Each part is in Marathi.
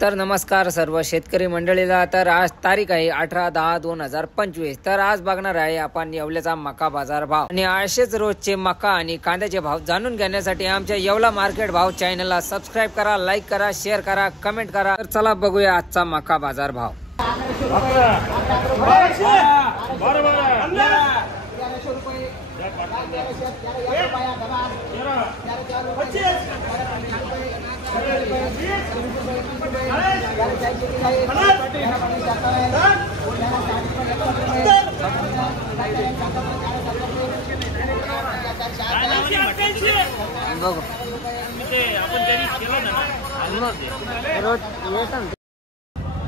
तर नमस्कार सर्व शेतकरी मंडळीला। तर आज तारीख आहे 18/10/2025। तर आज बघणार आहे आपण येवल्याचा मका बाजार भाव आणि असेच रोजचे मका आणि कांद्याचे भाव जाणून घेण्यासाठी आमच्या येवला मार्केट भाव चॅनलला सबस्क्राइब करा, लाईक करा, शेअर करा, कमेंट करा। तर चला बघूया आजचा मका बाजार भाव।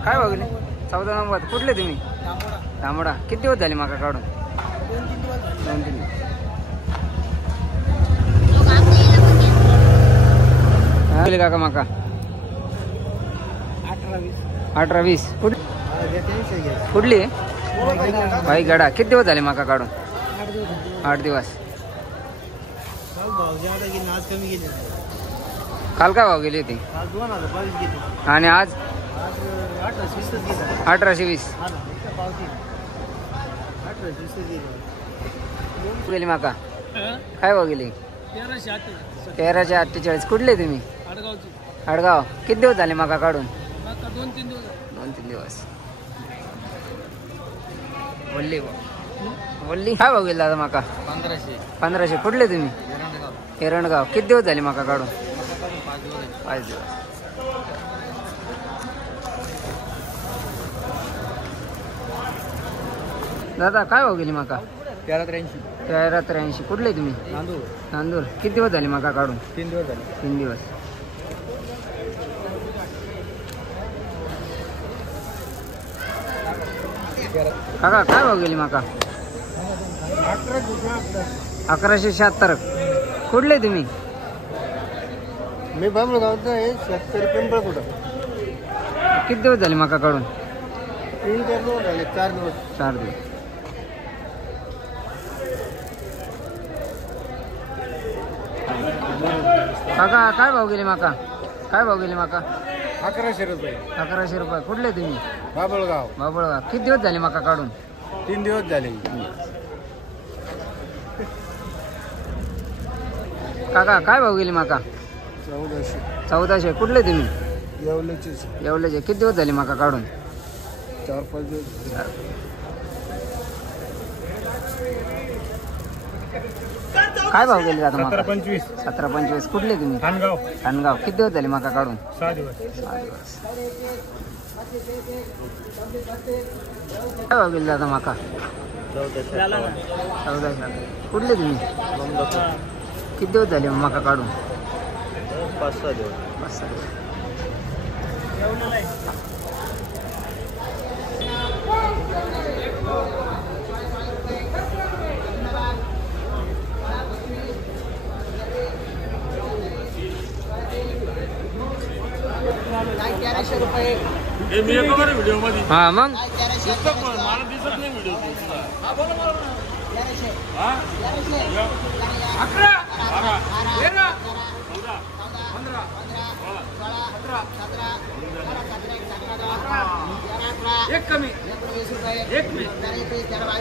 काय बघले 14 नंबर कुठले तुम्ही? तांबडा किती दिवस झाले मका काढून? 2-3 दिवस। काका मका 18-20 कुठली भाई गडा किती दिवस झाले मका काढून? 8 दिवस। काल काय भाव गेली होती? आणि आज 1820 गेली मका। काय भाव गेली? 1348। कुठले तुम्ही? आडगाव। किती दिवस झाले मका काढून? 2-3 दिवस। वल्ली काय भाव गेली दादा मका? 1500। कुठले तुम्ही? एरणगाव। किती दिवस झाले मका काढून? 5 दिवस। दादा काय भाव गेली मका? 1383। कुठले तुम्ही? नांदूर। किती दिवस झाले मका काढून? 3 दिवस झाले। 3 दिवस। काका काय भाव गेली मका? 1176। कुठले तुम्ही? मी बाबळगावचा आहे, शेतकरी पिंपळकुटा। किती दिवस झाले मका काढून? 3-4 दिवस झाले। 4 दिवस। 4 दिवस। काका काय भाव गेली मका? काय भाव गेली मका? 1100 रुपये। 1100 रुपये। कुठले तुम्ही? बाबळगाव। बाबळगाव। किती दिवस झाले मका काढून? 3 दिवस झाले। काका काय भाव गेली मका? 1400। कुठले तुम्ही? येवल्याचे। किती दिवस झाले मका काढून? 4-5 दिवस। काय भाव गेले आता? 17-25। 17-25। कुठले तुम्ही? खानगाव। किती दिवस झाले मका काढून? 6 दिवस। 6 दिवस। काय भाव गेले आता मका? 1400। कुठले तुम्ही? किती दिवस झाले मका काढून? 5-6 दिवस। 5-6 दिवस। हा मग एक कमी 14